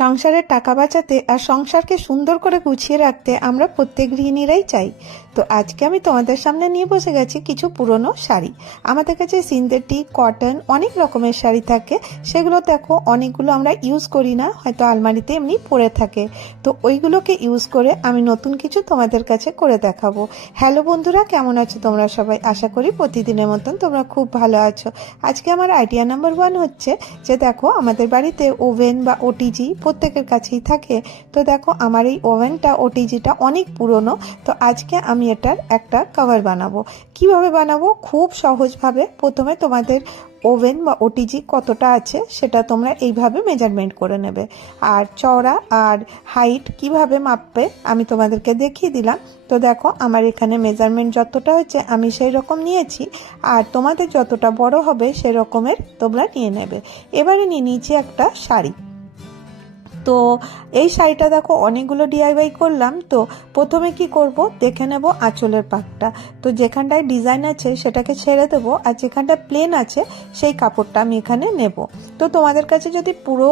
সংসারের টাকা বাঁচাতে আর সংসারকে সুন্দর করে গুছিয়ে রাখতে আমরা প্রত্যেক গৃহিণীরাই চাই। তো আজকে আমি তোমাদের সামনে নিয়ে বসে গেছি কিছু পুরনো শাড়ি। আমাদের কাছে সিনথেটিক, কটন অনেক রকমের শাড়ি থাকে। সেগুলো দেখো অনেকগুলো আমরা ইউজ করি না, হয়তো আলমারিতে এমনি পড়ে থাকে। তো ওইগুলোকে ইউজ করে আমি নতুন কিছু তোমাদের কাছে করে দেখাবো। হ্যালো বন্ধুরা, কেমন আছো তোমরা সবাই? আশা করি প্রতিদিনের মতন তোমরা খুব ভালো আছো। আজকে আমার আইডিয়া নাম্বার 1 হচ্ছে যে দেখো আমাদের বাড়িতে ওভেন বা ওটিজি প্রত্যেকের কাছেই থাকে। তো দেখো আমার এই ওভেনটা, ওটিজিটা অনেক পুরনো। তো আজকে আমি এটার একটা কভার বানাবো। কিভাবে বানাবো? খুব সহজভাবে। প্রথমে তোমাদের ওভেন বা ওটিজি কতটা আছে সেটা তোমরা এইভাবে মেজারমেন্ট করে নেবে, আর চওড়া আর হাইট কিভাবে মাপবে আমি তোমাদেরকে দেখিয়ে দিলাম। তো দেখো আমার এখানে মেজারমেন্ট যতটা হচ্ছে আমি সেই রকম নিয়েছি, আর তোমাদের যতটা বড় হবে সেই রকমের তোমরা নিয়ে নেবে। এবারে নিয়ে নিয়েছি একটা শাড়ি। তো এই শাড়িটা দেখো অনেকগুলো ডিআইওয়াই করলাম। তো প্রথমে কি করব, দেখে নেব আঁচলের পাটটা। তো যেখানটায় ডিজাইন আছে সেটাকে ছেড়ে দেবো, আর যেখানটা প্লেন আছে সেই কাপড়টা আমি এখানে নেব। তো তোমাদের কাছে যদি পুরো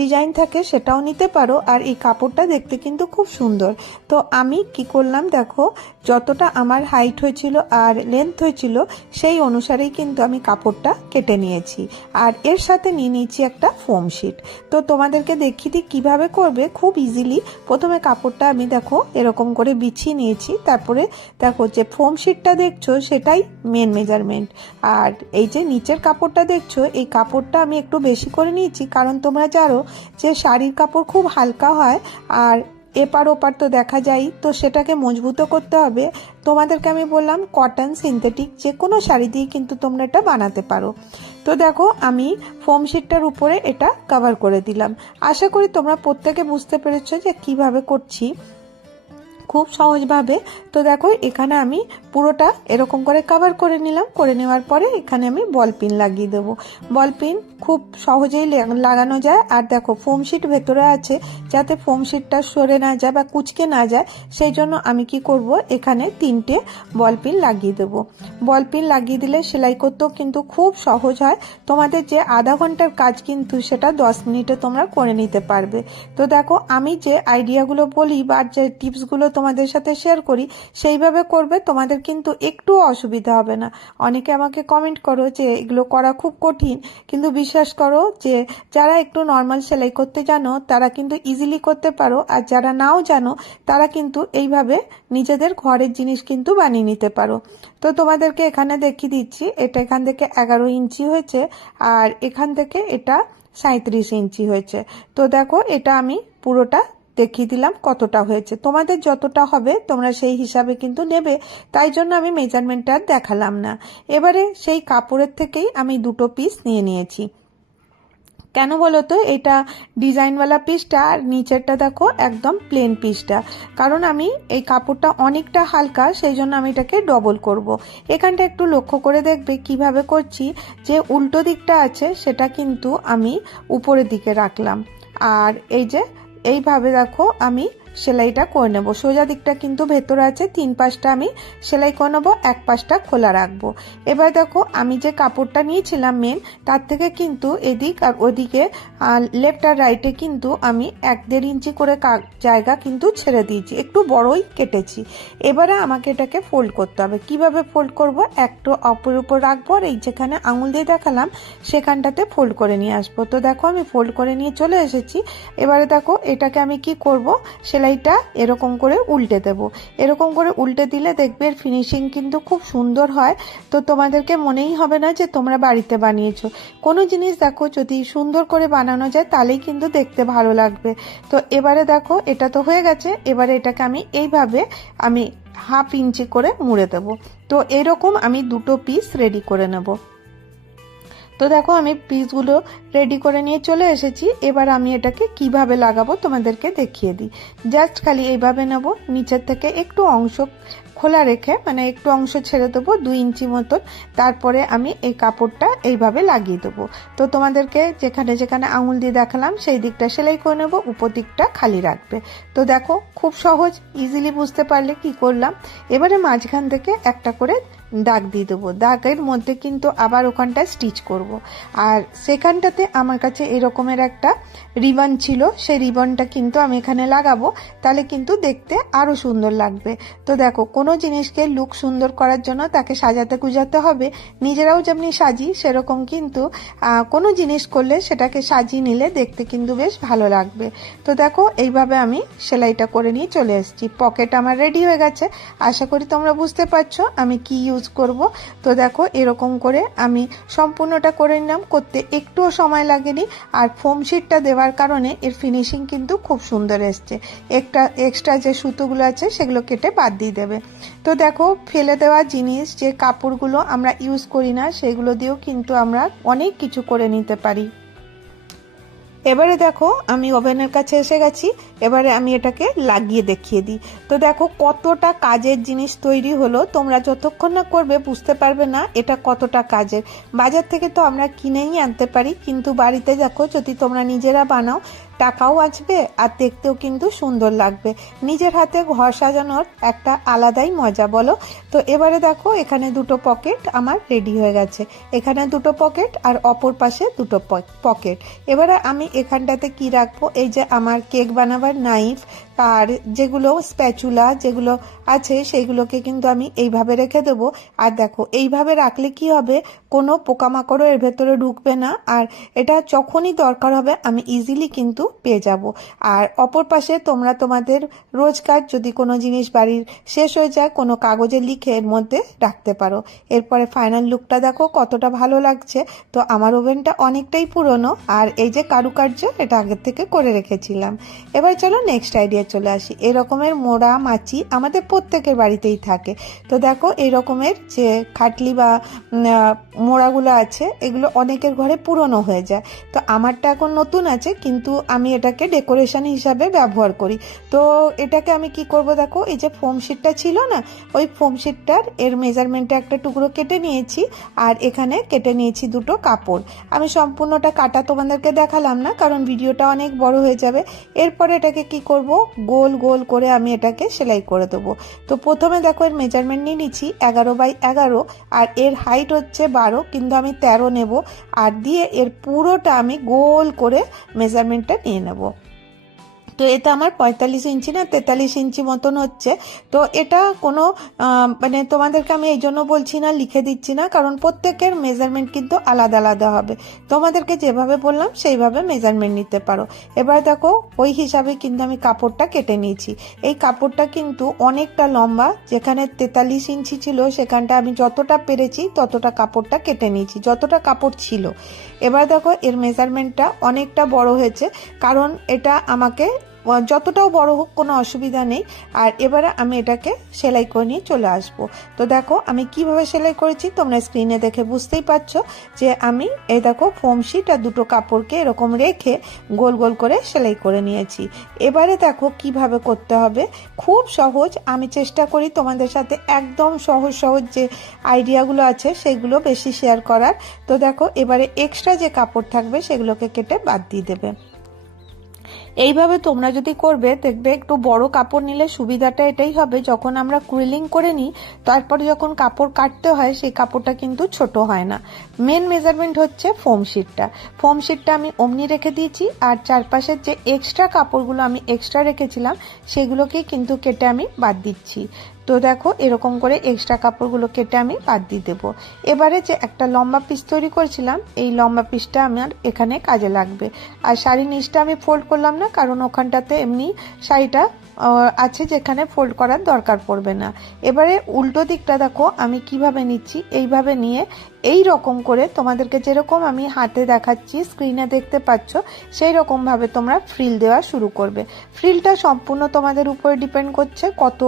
ডিজাইন থাকে সেটাও নিতে পারো, আর এই কাপড়টা দেখতে কিন্তু খুব সুন্দর। তো আমি কি করলাম দেখো, যতটা আমার হাইট হয়েছিল আর লেন্থ হয়েছিল সেই অনুসারেই কিন্তু আমি কাপড়টা কেটে নিয়েছি, আর এর সাথে নিয়ে নিয়েছি একটা ফোম শিট। তো তোমাদেরকে দেখিয়ে দিই কীভাবে করবে খুব ইজিলি। প্রথমে কাপড়টা আমি দেখো এরকম করে বিছিয়ে নিয়েছি, তারপরে দেখো যে ফোম শিটটা দেখছো সেটাই মেন মেজারমেন্ট। আর এই যে নিচের কাপড়টা দেখছো, এই কাপড়টা আমি একটু বেশি করে নিয়েছি, কারণ তোমরা জানো যে শাড়ির কাপড় খুব হালকা হয় আর এপার ওপার তো দেখা যায়, তো সেটাকে মজবুতও করতে হবে। তোমাদেরকে আমি বললাম কটন, সিনথেটিক যে কোনো শাড়ি দিয়ে কিন্তু তোমরা এটা বানাতে পারো। তো দেখো আমি ফোম শিটটার উপরে এটা কভার করে দিলাম। আশা করি তোমরা প্রত্যেকে বুঝতে পেরেছো যে কিভাবে করছি, খুব সহজভাবে। তো দেখো এখানে আমি পুরোটা এরকম করে কভার করে নিলাম। করে নেওয়ার পরে এখানে আমি বল পিন লাগিয়ে দেবো। বল পিন খুব সহজেই লাগানো যায়। আর দেখো ফোম শিট ভেতরে আছে, যাতে ফোম শিটটা সরে না যায় বা কুচকে না যায়, সেই জন্য আমি কি করব, এখানে 3টে বল পিন লাগিয়ে দেবো। বল পিন লাগিয়ে দিলে সেলাই করতেও কিন্তু খুব সহজ হয়। তোমাদের যে আধা ঘন্টার কাজ কিন্তু সেটা 10 মিনিটে তোমরা করে নিতে পারবে। তো দেখো আমি যে আইডিয়াগুলো বলি বা যে টিপসগুলো তোমাদের সাথে শেয়ার করি সেইভাবে করবে, তোমাদের কিন্তু একটু অসুবিধা হবে না। অনেকে আমাকে কমেন্ট করো যে এগুলো করা খুব কঠিন, কিন্তু বিশ্বাস করো যে যারা একটু নর্মাল সেলাই করতে জানো তারা কিন্তু ইজিলি করতে পারো, আর যারা নাও জানো তারা কিন্তু এইভাবে নিজেদের ঘরের জিনিস কিন্তু বানিয়ে নিতে পারো। তো তোমাদেরকে এখানে দেখিয়ে দিচ্ছি, এটা এখান থেকে 11 ইঞ্চি হয়েছে, আর এখান থেকে এটা 37 ইঞ্চি হয়েছে। তো দেখো এটা আমি পুরোটা দেখিয়ে দিলাম কতটা হয়েছে। তোমাদের যতটা হবে তোমরা সেই হিসাবে কিন্তু নেবে, তাই জন্য আমি মেজারমেন্টটা দেখালাম না। এবারে সেই কাপড়ের থেকেই আমি 2টো পিস নিয়ে নিয়েছি। কেন বলো তো, এটা ডিজাইনওয়ালা পিসটা আর নিচেরটা দেখো একদম প্লেন পিসটা, কারণ আমি এই কাপড়টা অনেকটা হালকা, সেই জন্য আমি এটাকে ডবল করব। এখানটা একটু লক্ষ্য করে দেখবে কিভাবে করছি, যে উল্টো দিকটা আছে সেটা কিন্তু আমি উপরের দিকে রাখলাম, আর এই যে এইভাবে দেখো আমি সেলাইটা করে নেব। সোজা দিকটা কিন্তু ভেতরে আছে, 3 পাশটা আমি সেলাই করে নেবো, 1 পাশটা খোলা রাখবো। এবার দেখো আমি যে কাপড়টা নিয়েছিলাম মেন, তার থেকে কিন্তু এদিক আর ওদিকে লেফট আর রাইটে কিন্তু আমি 1-1.5 ইঞ্চি করে জায়গা কিন্তু ছেড়ে দিয়েছি, একটু বড়ই কেটেছি। এবারে আমাকে এটাকে ফোল্ড করতে হবে। কিভাবে ফোল্ড করব, একটু অপরের উপর রাখবো, আর এই যেখানে আঙুল দিয়ে দেখালাম সেখানটাতে ফোল্ড করে নিয়ে আসবো। তো দেখো আমি ফোল্ড করে নিয়ে চলে এসেছি। এবারে দেখো এটাকে আমি কি করব, সেলাইটা এরকম করে উল্টে দেব। এরকম করে উল্টে দিলে দেখবে এর ফিনিশিং কিন্তু খুব সুন্দর হয়। তো তোমাদেরকে মনেই হবে না যে তোমরা বাড়িতে বানিয়েছো। কোনো জিনিস দেখো যদি সুন্দর করে বানানো যায় তাহলেই কিন্তু দেখতে ভালো লাগবে। তো এবারে দেখো এটা তো হয়ে গেছে। এবারে এটাকে আমি এইভাবে আমি 1/2 ইঞ্চি করে মুড়ে দেব। তো এরকম আমি 2টো পিস রেডি করে নেব। তো দেখো আমি পিসগুলো রেডি করে নিয়ে চলে এসেছি। এবার আমি এটাকে কিভাবে লাগাবো তোমাদেরকে দেখিয়ে দিই। জাস্ট খালি এইভাবে নেব, নিচের থেকে একটু অংশ খোলা রেখে, মানে একটু অংশ ছেড়ে দেবো 2 ইঞ্চি মতন, তারপরে আমি এই কাপড়টা এইভাবে লাগিয়ে দেবো। তো তোমাদেরকে যেখানে যেখানে আঙুল দিয়ে দেখালাম সেই দিকটা সেলাই করে নেবো, উপর দিকটা খালি রাখবে। তো দেখো খুব সহজ, ইজিলি বুঝতে পারলে কি করলাম। এবারে মাঝখান থেকে একটা করে দাগ দিয়ে দেবো, দাগের মধ্যে কিন্তু আবার ওখানটা স্টিচ করব। আর সেখানটাতে আমার কাছে এরকমের একটা রিবন ছিল, সেই রিবনটা কিন্তু আমি এখানে লাগাবো, তাহলে কিন্তু দেখতে আরও সুন্দর লাগবে। তো দেখো, কোনো জিনিসকে লুক সুন্দর করার জন্য তাকে সাজাতে গুজাতে হবে। নিজেরাও যেমনি সাজি সেরকম কিন্তু কোনো জিনিস করলে সেটাকে সাজিয়ে নিলে দেখতে কিন্তু বেশ ভালো লাগবে। তো দেখো, এইভাবে আমি সেলাইটা করে নিয়ে চলে এসেছি। পকেট আমার রেডি হয়ে গেছে, আশা করি তোমরা বুঝতে পারছো আমি কি ইউজ করব। তো দেখো, এরকম করে আমি সম্পূর্ণটা করে নিলাম, করতে একটুও সময় লাগেনি। আর ফোম শিটটা দেওয়ার কারণে এর ফিনিশিং কিন্তু খুব সুন্দর এসছে। এক্সট্রা যে সুতোগুলো আছে সেগুলো কেটে বাদ দিয়ে দেবে। তো দেখো, ফেলে দেওয়া জিনিস যে কাপড়গুলো আমরা ইউজ করি না সেগুলো দিয়েও কিন্তু আমরা অনেক কিছু করে নিতে পারি। এবারে দেখো, আমি ওভেনের কাছে এসে গেছি, এবারে আমি এটাকে লাগিয়ে দেখিয়ে দিই। তো দেখো কতটা কাজের জিনিস তৈরি হলো, তোমরা যতক্ষণ না করবে বুঝতে পারবে না এটা কতটা কাজের। বাজার থেকে তো আমরা কিনেই আনতে পারি, কিন্তু বাড়িতে দেখো যদি তোমরা নিজেরা বানাও টাকাও বাঁচবে আর দেখতেও কিন্তু সুন্দর লাগবে। নিজের হাতে ঘর সাজানোর একটা আলাদাই মজা, বলো। তো এবারে দেখো, এখানে দুটো পকেট আমার রেডি হয়ে গেছে, এখানে দুটো পকেট আর অপর পাশে দুটো পকেট। এবারে আমি এখানটাতে কি রাখবো, এই যে আমার কেক বানাবার নাইফ আর যেগুলো স্প্যাচুলা যেগুলো আছে সেইগুলোকে কিন্তু আমি এইভাবে রেখে দেবো। আর দেখো, এইভাবে রাখলে কি হবে, কোনো পোকামাকড়ও এর ভেতরে ঢুকবে না, আর এটা যখনই দরকার হবে আমি ইজিলি কিন্তু পেয়ে যাব। আর অপর পাশে তোমরা তোমাদের রোজকার যদি কোনো জিনিস বাড়ির শেষ হয়ে যায়, কোনো কাগজে লিখে এর মধ্যে রাখতে পারো। এরপরে ফাইনাল লুকটা দেখো কতটা ভালো লাগছে। তো আমার ওভেনটা অনেকটাই পুরনো, আর এই যে কারুকার্য এটা আগের থেকে করে রেখেছিলাম। এবার চলো নেক্সট আইডিয়া চলে আসি। এরকমের মোড়া মাছি আমাদের প্রত্যেকের বাড়িতেই থাকে। তো দেখো, এরকমের যে খাটলি বা মোড়াগুলো আছে এগুলো অনেকের ঘরে পুরনো হয়ে যায়। তো আমারটা এখন নতুন আছে, কিন্তু আমি এটাকে ডেকোরেশন হিসাবে ব্যবহার করি। তো এটাকে আমি কি করব, দেখো এই যে ফোম শিটটা ছিল না, ওই ফোম শিটটার এর মেজারমেন্টে একটা টুকরো কেটে নিয়েছি, আর এখানে কেটে নিয়েছি দুটো কাপড়। আমি সম্পূর্ণটা কাটা তোমাদেরকে দেখালাম না, কারণ ভিডিওটা অনেক বড় হয়ে যাবে। এরপরে এটাকে কি করব, গোল গোল করে আমি এটাকে সেলাই করে দেবো। তো প্রথমে দেখো, এর মেজারমেন্ট নিয়ে নিচ্ছি 11x11, আর এর হাইট হচ্ছে 12, কিন্তু আমি 13 নেব। আর দিয়ে এর পুরোটা আমি গোল করে মেজারমেন্টটা নিয়ে নেব। তো এটা আমার 45 ইঞ্চি না 43 ইঞ্চি মতন হচ্ছে। তো এটা কোনো মানে তোমাদেরকে আমি এই জন্য বলছি না, লিখে দিচ্ছি না, কারণ প্রত্যেকের মেজারমেন্ট কিন্তু আলাদা আলাদা হবে। তোমাদেরকে যেভাবে বললাম সেইভাবে মেজারমেন্ট নিতে পারো। এবার দেখো, ওই হিসাবে কিন্তু আমি কাপড়টা কেটে নিয়েছি। এই কাপড়টা কিন্তু অনেকটা লম্বা, যেখানে 43 ইঞ্চি ছিল সেখানটা আমি যতটা পেরেছি ততটা কাপড়টা কেটে নিয়েছি, যতটা কাপড় ছিল। এবার দেখো, এর মেজারমেন্টটা অনেকটা বড় হয়েছে, কারণ এটা আমাকে যতটাও বড় হোক কোনো অসুবিধা নেই। আর এবারে আমি এটাকে সেলাই করে নিয়ে চলে আসব। তো দেখো আমি কিভাবে সেলাই করেছি তোমরা স্ক্রিনে দেখে বুঝতেই পারছো, যে আমি এই দেখো ফোম শিট আর দুটো কাপড়কে এরকম রেখে গোল গোল করে সেলাই করে নিয়েছি। এবারে দেখো কিভাবে করতে হবে, খুব সহজ। আমি চেষ্টা করি তোমাদের সাথে একদম সহজ সহজ যে আইডিয়াগুলো আছে সেগুলো বেশি শেয়ার করার। তো দেখো, এবারে এক্সট্রা যে কাপড় থাকবে সেগুলোকে কেটে বাদ দিয়ে দেবে। এইভাবে তোমরা যদি করবে দেখবে একটু বড় কাপড় নিলে সুবিধাটা এটাই হবে, যখন আমরা কুইলিং করে নিই তারপরে যখন কাপড় কাটতে হয় সেই কাপড়টা কিন্তু ছোট হয় না। মেন মেজারমেন্ট হচ্ছে ফোম শিটটা। ফোম শিটটা আমি অমনি রেখে দিয়েছি, আর চারপাশের যে এক্সট্রা কাপড়গুলো আমি এক্সট্রা রেখেছিলাম সেগুলোকেই কিন্তু কেটে আমি বাদ দিচ্ছি। তো দেখো, এরকম করে এক্সট্রা কাপড়গুলো কেটে আমি বাদ দিয়ে দেবো। এবারে যে একটা লম্বা পিস তৈরি করেছিলাম, এই লম্বা পিসটা আমার এখানে কাজে লাগবে। আর শাড়ির নিচটা আমি ফোল্ড করলাম না, কারণ ওখানটাতে এমনি শাড়িটা আছে যেখানে ফোল্ড করার দরকার পড়বে না। এবারে উল্টো দিকটা দেখো আমি কিভাবে নিচ্ছি, এইভাবে নিয়ে এই রকম করে তোমাদেরকে যেরকম আমি হাতে দেখাচ্ছি স্ক্রিনে দেখতে পাচ্ছ সেই রকম ভাবে তোমরা ফ্রিল দেওয়া শুরু করবে। ফ্রিলটা সম্পূর্ণ তোমাদের উপরে ডিপেন্ড করছে কত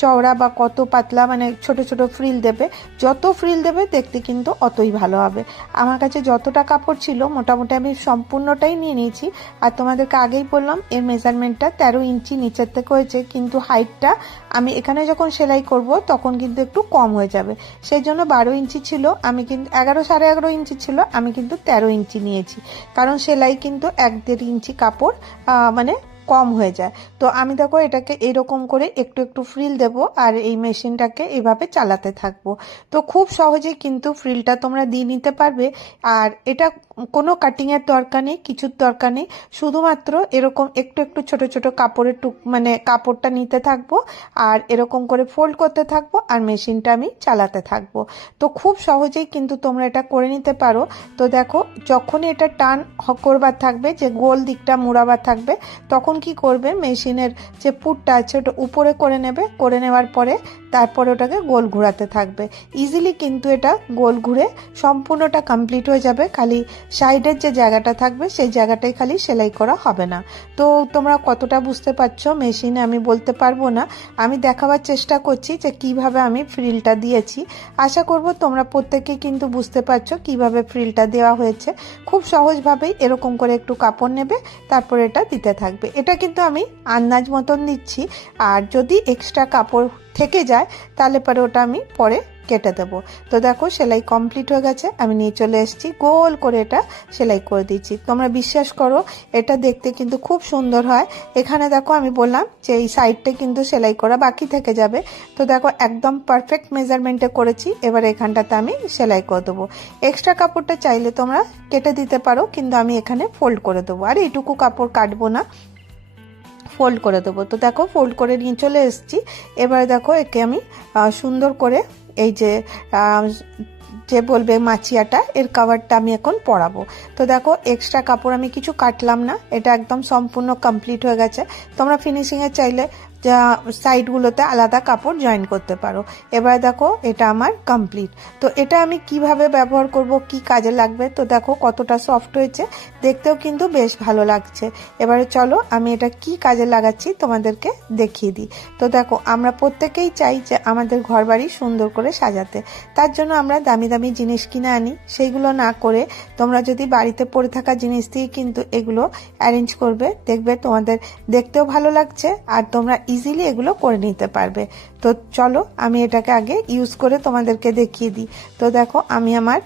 চওড়া বা কত পাতলা, মানে ছোট ছোট ফ্রিল দেবে। যত ফ্রিল দেবে দেখতে কিন্তু অতই ভালো হবে। আমার কাছে যতটা কাপড় ছিল মোটামুটি আমি সম্পূর্ণটাই নিয়ে নিয়েছি। আর তোমাদেরকে আগেই বললাম এর মেজারমেন্টটা 13 ইঞ্চি নিচের থেকে হয়েছে, কিন্তু হাইটটা আমি এখানে যখন সেলাই করব তখন কিন্তু একটু কম হয়ে যাবে, সেই জন্য 12 ইঞ্চি ছিল, আমি কিন্তু 11 11.5 ইঞ্চি ছিল, আমি কিন্তু 13 ইঞ্চি নিয়েছি। কারণ সেলাই কিন্তু 1.5 ইঞ্চি কাপড় মানে কম হয়ে যায়। তো আমি দেখো এটাকে এরকম করে একটু একটু ফ্রিল দেব আর এই মেশিনটাকে এভাবে চালাতে থাকবো। তো খুব সহজেই কিন্তু ফ্রিলটা তোমরা দিয়ে নিতে পারবে। আর এটা কোনো কাটিংয়ের দরকার নেই, কিছুর দরকার নেই, শুধুমাত্র এরকম একটু একটু ছোট ছোট কাপড়ের মানে কাপড়টা নিতে থাকবো আর এরকম করে ফোল্ড করতে থাকবো আর মেশিনটা আমি চালাতে থাকবো। তো খুব সহজেই কিন্তু তোমরা এটা করে নিতে পারো। তো দেখো যখনই এটা টান করবার থাকবে, যে গোল দিকটা মুড়াবার থাকবে, তখন কি করবে, মেশিনের যে পুটটা আছে ওটা উপরে করে নেবে, করে নেওয়ার পরে তারপরে ওটাকে গোল ঘোরাতে থাকবে। ইজিলি কিন্তু এটা গোল ঘুরে সম্পূর্ণটা কমপ্লিট হয়ে যাবে, খালি সাইডের যে জায়গাটা থাকবে সেই জায়গাটাই খালি সেলাই করা হবে না। তো তোমরা কতটা বুঝতে পারছো মেশিনে আমি বলতে পারবো না, আমি দেখাবার চেষ্টা করছি যে কিভাবে আমি ফ্রিলটা দিয়েছি। আশা করব তোমরা প্রত্যেকেই কিন্তু বুঝতে পারছো কিভাবে ফ্রিলটা দেওয়া হয়েছে। খুব সহজভাবেই এরকম করে একটু কাপড় নেবে, তারপর এটা দিতে থাকবে। এটা কিন্তু আমি আন্দাজ মতন দিচ্ছি, আর যদি এক্সট্রা কাপড় থেকে যায় তাহলে পরে ওটা আমি পরে কেটে দেবো। তো দেখো সেলাই কমপ্লিট হয়ে গেছে, আমি নিয়ে চলে এসেছি, গোল করে এটা সেলাই করে দিচ্ছি। তোমরা বিশ্বাস করো এটা দেখতে কিন্তু খুব সুন্দর হয়। এখানে দেখো আমি বললাম যে এই সাইডটা কিন্তু সেলাই করা বাকি থেকে যাবে। তো দেখো একদম পারফেক্ট মেজারমেন্টে করেছি। এবার এখানটাতে আমি সেলাই করে দেবো। এক্সট্রা কাপড়টা চাইলে তোমরা কেটে দিতে পারো, কিন্তু আমি এখানে ফোল্ড করে দেবো, আর এইটুকু কাপড় কাটবো না, ফোল্ড করে দেবো। তো দেখো ফোল্ড করে নিয়ে চলে এসেছি। এবারে দেখো একে আমি সুন্দর করে এই যে যে বলবে মাচিয়াটা, এর কভারটা আমি এখন পরাবো। তো দেখো এক্সট্রা কাপড় আমি কিছু কাটলাম না, এটা একদম সম্পূর্ণ কমপ্লিট হয়ে গেছে। তোমরা ফিনিশিংয়ে চাইলে যা সাইডগুলোতে আলাদা কাপড় জয়েন করতে পারো। এবার দেখো এটা আমার কমপ্লিট। তো এটা আমি কিভাবে ব্যবহার করব, কি কাজে লাগবে, তো দেখো কতটা সফট হয়েছে, দেখতেও কিন্তু বেশ ভালো লাগছে। এবারে চলো আমি এটা কি কাজে লাগাচ্ছি তোমাদেরকে দেখিয়ে দিই। তো দেখো আমরা প্রত্যেকেই চাই যে আমাদের ঘরবাড়ি সুন্দর করে সাজাতে, তার জন্য আমরা দামি দামি জিনিস কিনে আনি। সেইগুলো না করে তোমরা যদি বাড়িতে পড়ে থাকা জিনিস দিয়ে কিন্তু এগুলো অ্যারেঞ্জ করবে, দেখবে তোমাদের দেখতেও ভালো লাগছে আর তোমরা ইজিলি এগুলো করে নিতে পারবে। তো চলো আমি এটাকে আগে ইউজ করে তোমাদেরকে দেখিয়ে দিই। তো দেখো আমি আমার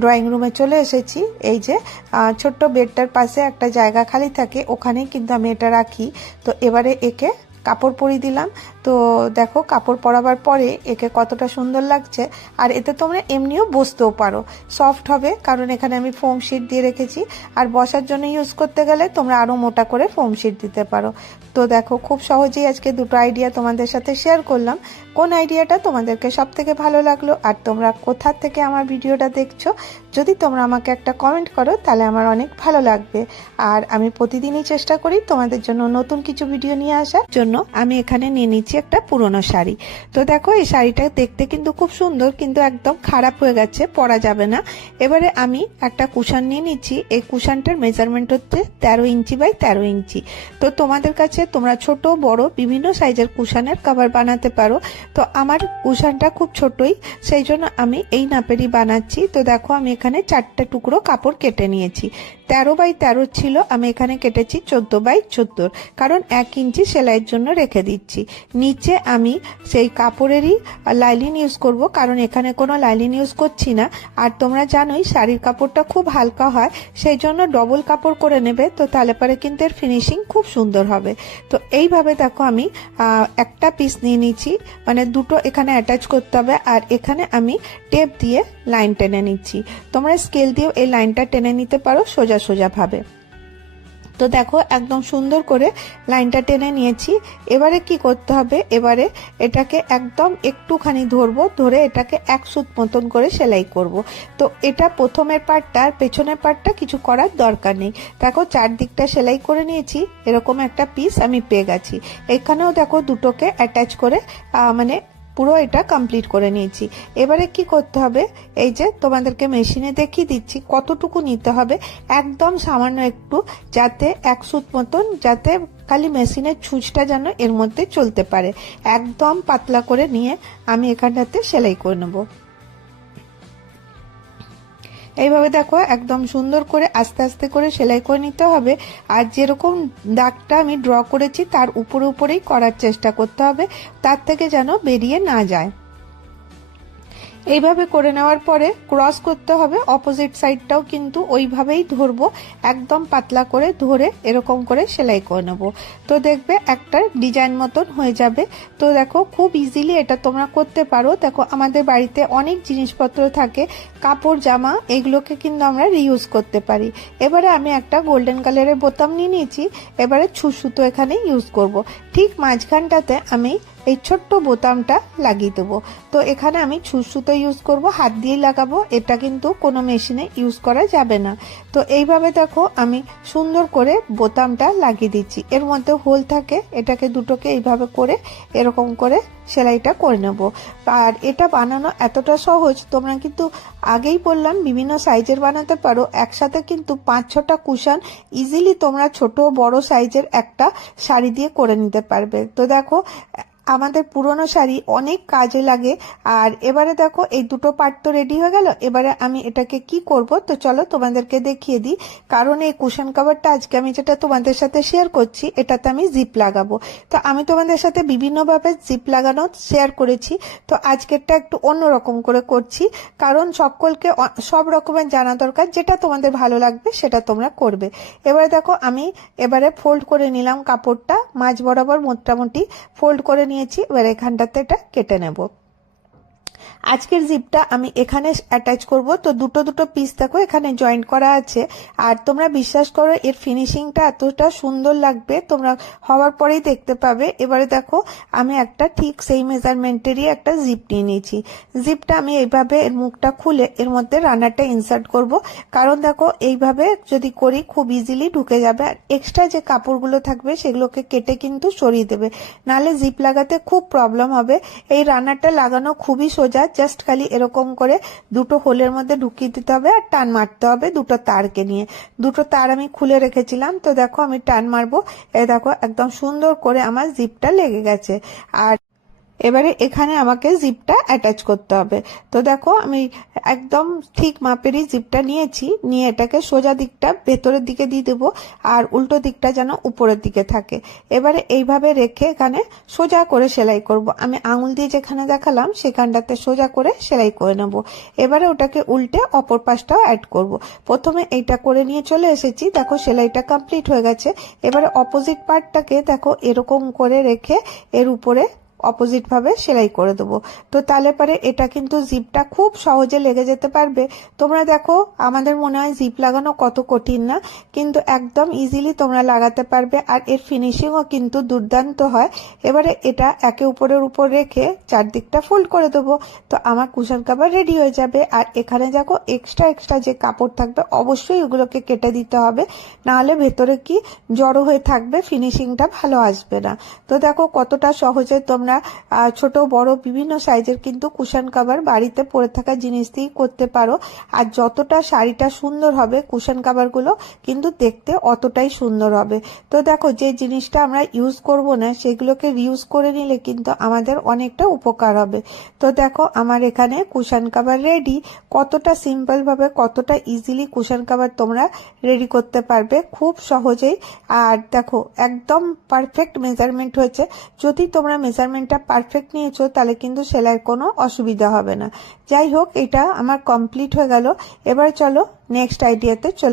ড্রয়িং রুমে চলে এসেছি। এই যে ছোট্ট বেডটার পাশে একটা জায়গা খালি থাকে, ওখানেই কিন্তু আমি এটা রাখি। তো এবারে একে কাপড় পরিয়ে দিলাম। তো দেখো কাপড় পরাবার পরে একে কতটা সুন্দর লাগছে। আর এতে তোমরা এমনিও বসতেও পারো, সফট হবে, কারণ এখানে আমি ফোম শিট দিয়ে রেখেছি। আর বসার জন্য ইউজ করতে গেলে তোমরা আরও মোটা করে ফোম শিট দিতে পারো। তো দেখো খুব সহজেই আজকে দুটো আইডিয়া তোমাদের সাথে শেয়ার করলাম। কোন আইডিয়াটা তোমাদেরকে সব থেকে ভালো লাগলো আর তোমরা কোথা থেকে আমার ভিডিওটা দেখছো, যদি তোমরা আমাকে একটা কমেন্ট করো তাহলে আমার অনেক ভালো লাগবে। আর আমি প্রতিদিনই চেষ্টা করি তোমাদের জন্য নতুন কিছু ভিডিও নিয়ে আসার জন্য। আমি এখানে নিয়ে নিচ্ছি একটা পুরনো শাড়ি। তো দেখো এই শাড়িটা দেখতে কিন্তু খুব সুন্দর, কিন্তু একদম খারাপ হয়ে গেছে, পরা যাবে না। এবারে আমি একটা কুশন নিয়ে নিচ্ছি। এই কুশনটার মেজারমেন্ট হচ্ছে 13 ইঞ্চি বাই 13 ইঞ্চি। তো তোমাদের কাছে তোমরা ছোট বড় বিভিন্ন সাইজের কুশনের কভার বানাতে পারো। তো আমার কুশনটা খুব ছোটই, সেই জন্য আমি এই নাপেরই বানাচ্ছি। তো দেখো আমি এখানে 4টে টুকরো কাপড় কেটে নিয়েছি। 13 বাই 13 ছিল, আমি এখানে কেটেছি 14 বাই 14, কারণ 1 ইঞ্চি সেলাইয়ের জন্য রেখে দিচ্ছি। নিচে আমি সেই কাপড়েরই লাইলিন ইউজ করব, কারণ এখানে কোনো লাইলিন ইউজ করছি না। আর তোমরা জানোই শাড়ির কাপড়টা খুব হালকা হয়, সেই জন্য ডবল কাপড় করে নেবে, তো তাহলে পরে কিন্তু এর ফিনিশিং খুব সুন্দর হবে। তো এইভাবে দেখো আমি একটা পিস নিয়ে নিচ্ছি, মানে দুটো এখানে অ্যাটাচ করতে হবে, আর এখানে আমি টেপ দিয়ে লাইন টেনে নিচ্ছি। তোমরা স্কেল দিয়েও এই লাইনটা টেনে নিতে পারো সোজা সোজা ভাবে। তো দেখো একদম সুন্দর করে লাইনটা টেনে নিয়েছি। এবারে কি করতে হবে, এবারে এটাকে একদম একটুখানি ধরবো, ধরে এটাকে এক সুত মতন করে সেলাই করব। তো এটা প্রথমের পার্টটা আর পেছনের পার্টটা কিছু করার দরকার নেই। দেখো চারদিকটা সেলাই করে নিয়েছি, এরকম একটা পিস আমি পেয়ে গেছি। এখানেও দেখো দুটোকে অ্যাটাচ করে মানে পুরো এটা কমপ্লিট করে নিয়েছি। এবারে কি করতে হবে, এই যে তোমাদেরকে মেশিনে দেখিয়ে দিচ্ছি কতটুকু নিতে হবে, একদম সামান্য একটু, যাতে এক সুত মতন, যাতে খালি মেশিনের ছুঁচটা যেন এর মধ্যে চলতে পারে। একদম পাতলা করে নিয়ে আমি এখানটাতে সেলাই করে নেবো। এইভাবে দেখো একদম সুন্দর করে আস্তে আস্তে করে সেলাই করে নিতে হবে। আর যেরকম দাগটা আমি ড্র করেছি তার উপরে উপরেই করার চেষ্টা করতে হবে, তার থেকে যেন বেরিয়ে না যায়। এইভাবে করে নেওয়ার পরে ক্রস করতে হবে, অপোজিট সাইডটাও কিন্তু ওইভাবেই ধরবো, একদম পাতলা করে ধরে এরকম করে সেলাই করে নেব। তো দেখবে একটা ডিজাইন মতন হয়ে যাবে। তো দেখো খুব ইজিলি এটা তোমরা করতে পারো। দেখো আমাদের বাড়িতে অনেক জিনিসপত্র থাকে, কাপড় জামা, এগুলোকে কিন্তু আমরা রিউজ করতে পারি। এবারে আমি একটা গোল্ডেন কালারের বোতাম নিয়ে নিয়েছি, এবারে সুতো এখানে ইউজ করব। ঠিক মাঝখানটাতে আমি এই ছোট্ট বোতামটা লাগিয়ে দেবো। তো এখানে আমি সুতো ইউজ করব, হাত দিয়ে লাগাবো, এটা কিন্তু কোনো মেশিনে ইউজ করা যাবে না। তো এইভাবে দেখো আমি সুন্দর করে বোতামটা লাগিয়ে দিচ্ছি, এর মধ্যে হোল থাকে, এটাকে দুটোকে এইভাবে করে এরকম করে সেলাইটা করে নেব। আর এটা বানানো এতটা সহজ, তোমরা কিন্তু আগেই বললাম বিভিন্ন সাইজের বানাতে পারো। একসাথে কিন্তু 5-6টা কুশন ইজিলি তোমরা ছোট বড় সাইজের একটা শাড়ি দিয়ে করে নিতে পারবে। তো দেখো আমাদের পুরনো শাড়ি অনেক কাজে লাগে। আর এবারে দেখো এই দুটো পার্ট তো রেডি হয়ে গেল, এবারে আমি এটাকে কি করব, তো চলো তোমাদেরকে দেখিয়ে দিই। কারণ এই কুশন কভারটা আজকে আমি যেটা তোমাদের সাথে শেয়ার করছি, এটাতে আমি জিপ লাগাবো। তো আমি তোমাদের সাথে বিভিন্নভাবে জিপ লাগানো শেয়ার করেছি, তো আজকেরটা একটু অন্যরকম করে করছি, কারণ সকলকে সব রকমের জানা দরকার, যেটা তোমাদের ভালো লাগবে সেটা তোমরা করবে। এবারে দেখো আমি এবারে ফোল্ড করে নিলাম কাপড়টা, মাঝ বরাবর মোটামুটি ফোল্ড করে নিয়েছি। এবার এখানটাতে এটা কেটে নেব। আজকের জিপটা আমি এখানে অ্যাটাচ করব। তো দুটো পিস দেখো এখানে জয়েন্ট করা আছে। আর তোমরা বিশ্বাস করো এর ফিনিশিংটা এতটা সুন্দর লাগবে, তোমরা হওয়ার পরেই দেখতে পাবে। এবারে দেখো আমি একটা ঠিক সেই মেজারমেন্টেরই একটা জিপ নিয়ে নিয়েছি। জিপটা আমি এইভাবে এর মুখটা খুলে এর মধ্যে রানারটা ইনসার্ট করব, কারণ দেখো এইভাবে যদি করি খুব ইজিলি ঢুকে যাবে। আর এক্সট্রা যে কাপড়গুলো থাকবে সেগুলোকে কেটে কিন্তু সরিয়ে দেবে, নাহলে জিপ লাগাতে খুব প্রবলেম হবে। এই রানারটা লাগানো খুবই সোজা, জাস্ট খালি এরকম করে দুটো হোলের মধ্যে ঢুকিয়ে দিতে হবে আর টান মারতে হবে দুটো তারকে নিয়ে। দুটো তার আমি খুলে রেখেছিলাম, তো দেখো আমি টান মারবো, এই দেখো একদম সুন্দর করে আমার জিপটা লেগে গেছে। আর এবারে এখানে আমাকে জিপটা অ্যাটাচ করতে হবে। তো দেখো আমি একদম ঠিক মাপেরই জিপটা নিয়েছি, নিয়ে এটাকে সোজা দিকটা ভেতরের দিকে দিয়ে দেবো, আর উল্টো দিকটা যেন উপরের দিকে থাকে। এবারে এইভাবে রেখে এখানে সোজা করে সেলাই করব। আমি আঙুল দিয়ে যেখানে দেখালাম সেখানটাতে সোজা করে সেলাই করে নেব। এবারে ওটাকে উল্টে অপর পাশটাও অ্যাড করব। প্রথমে এইটা করে নিয়ে চলে এসেছি, দেখো সেলাইটা কমপ্লিট হয়ে গেছে। এবারে অপোজিট পার্টটাকে দেখো এরকম করে রেখে এর উপরে অপোজিট ভাবে সেলাই করে দেবো। তো তাহলে পরে এটা কিন্তু জিপটা খুব সহজে লেগে যেতে পারবে। তোমরা দেখো আমাদের মনে হয় জিপ লাগানো কত কঠিন না, কিন্তু একদম ইজিলি তোমরা লাগাতে পারবে। আর এর ফিনিশিংও কিন্তু দুর্দান্ত হয়। এবারে এটা একে উপরের উপর রেখে চারদিকটা ফোল্ড করে দেবো, তো আমার কুশন কভার রেডি হয়ে যাবে। আর এখানে দেখো এক্সট্রা যে কাপড় থাকবে অবশ্যই ওগুলোকে কেটে দিতে হবে, নাহলে ভেতরে কি জড়ো হয়ে থাকবে, ফিনিশিংটা ভালো আসবে না। তো দেখো কতটা সহজে তোমরা ছোট বড় বিভিন্ন সাইজের কিন্তু কুশন কভার বাড়িতে পরে থাকা জিনিস দিয়ে করতে পারো। আর যতটা শাড়িটা সুন্দর হবে কুশন কভার গুলো কিন্তু দেখতে অতটাই সুন্দর হবে। তো দেখো যে জিনিসটা আমরা ইউজ করব না সেগুলোকে রিউজ করে নিলে কিন্তু আমাদের অনেকটা উপকার হবে। তো দেখো আমার এখানে কুশন কভার রেডি। কতটা সিম্পল ভাবে কতটা ইজিলি কুশন কভার তোমরা রেডি করতে পারবে খুব সহজেই। আর দেখো একদম পারফেক্ট মেজারমেন্ট হয়েছে। যদি তোমরা মেজারমেন্টটা পারফেক্ট নিয়েছো তাহলে কিন্তু সেলাইয়ের কোনো অসুবিধা হবে না। যাই হোক এটা আমার কমপ্লিট হয়ে গেল। এবার চলো নেক্সট আইডিয়াতে চলো।